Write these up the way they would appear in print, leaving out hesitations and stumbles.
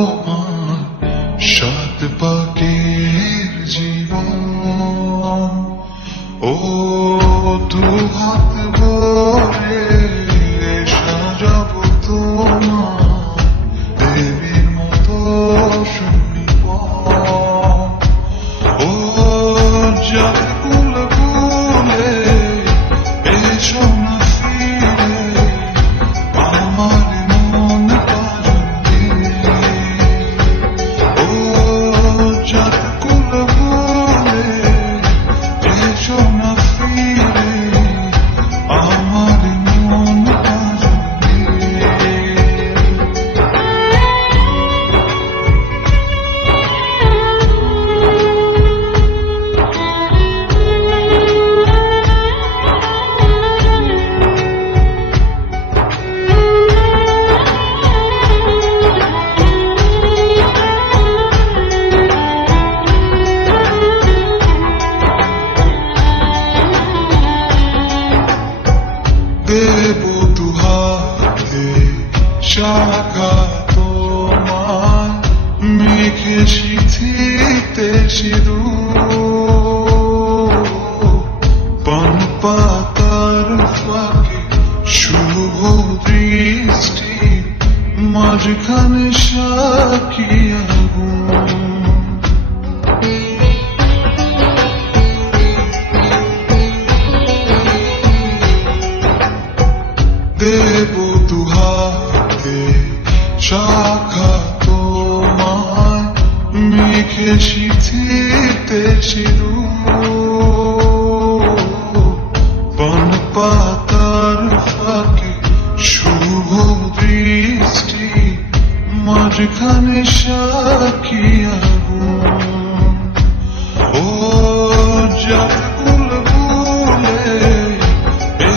তোমার সাত পাকের জীবন, ও দু হাত ভরে সাজাবো তোমার দেবীর মতো সুনিপন। ও যার কুল কুলে এসো না ফিরে আমার মন পাজন দিয়ে। ও যার কুল কুলে এসো না ফিরে আমার মন পাজন দিয়ে। দেব দুহাতে শাখা তোমার, মেঘে সিঁথিতে সিঁদুর, পান পাতার ফাঁকে শুভ দৃষ্টি, মাঝখানে সাক্ষী আগুন। দেব দুহাতে শাখা তোমার, মেঘে সিঁথিতে সিঁদুর, পান পাতার ফাঁকে শুভ দৃষ্টি, মাঝখানে সাক্ষী আগুন। ও যার কুল কুলে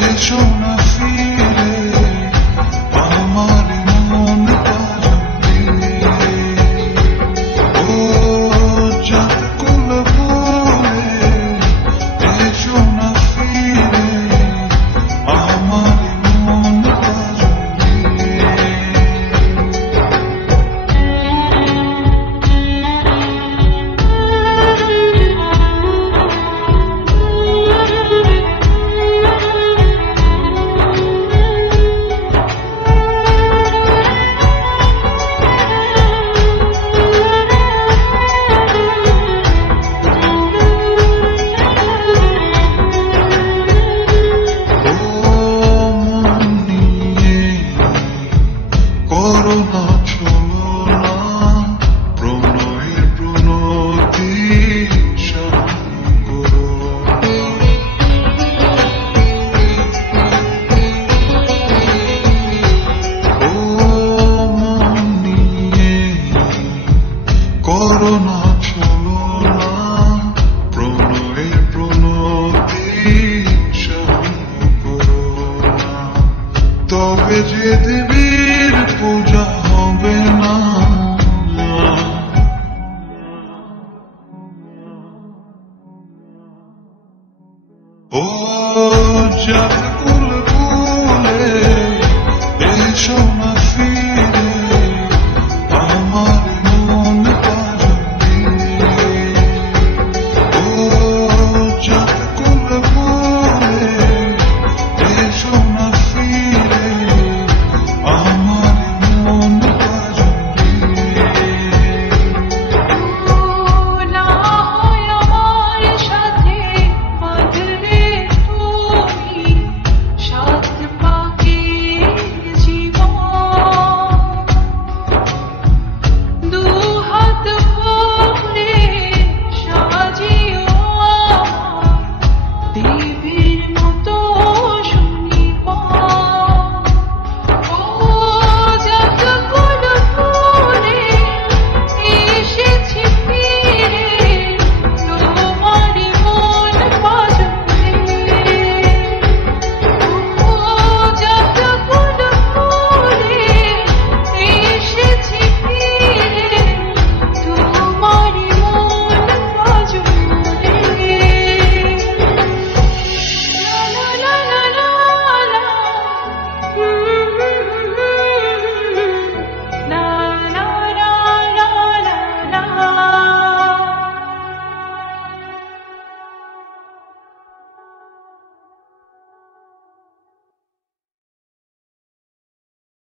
এসো না ফিরে আমার মন পাজন দিয়ে। ও যার কুল কুলে এসো না ফিরে আমার মন পাজন দিয়ে। করোনা ছলনা প্রণয়ের প্রণতি স্মরণ করো। ও মন নিয়ে করোনা ছলনা প্রণয়ের প্রণতি স্মরণ করো না, তবে যে দেবীর পূজা হবে না। ও যার